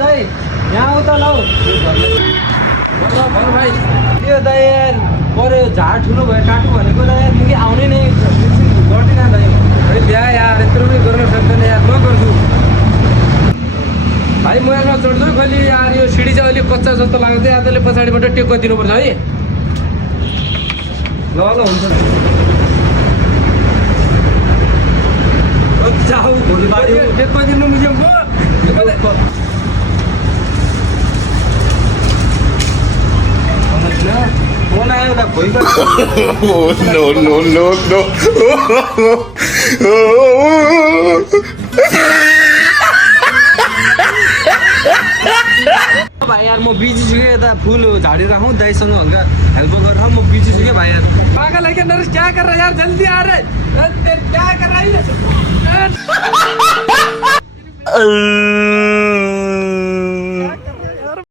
दाई यहाँ उता लौ भाइ त्यो दाई यार पर्यो झार ठुलो भयो काटु भनेको दाई यार मुखी आउने नै गर्दिन दाई ल्या यार यत्रो पनि गर्न सक्दैन यार म गर्छु भाइ म यहाँ चढ्छु कहिले यार यो सिडी चाहिँ अलिक कच्चा जस्तो लाग्छ यार त्यसले पछाडिबाट टेक्को दिनुपर्छ है ल हुन्छ जाऊ भोलि बारी टेक्को दिनु मुझे फोन आयो एउटा भोइको no, no, no, no. भाइ यार म बिजी छु क्या यता फुल झाडिराखौँ दाइसँग हल्का हेल्प गरेर म बिजी छु क्या भाइ यार पागल है क्या नरेश क्या कर रहा है यार जल्दी आ रहे क्या कर रहा है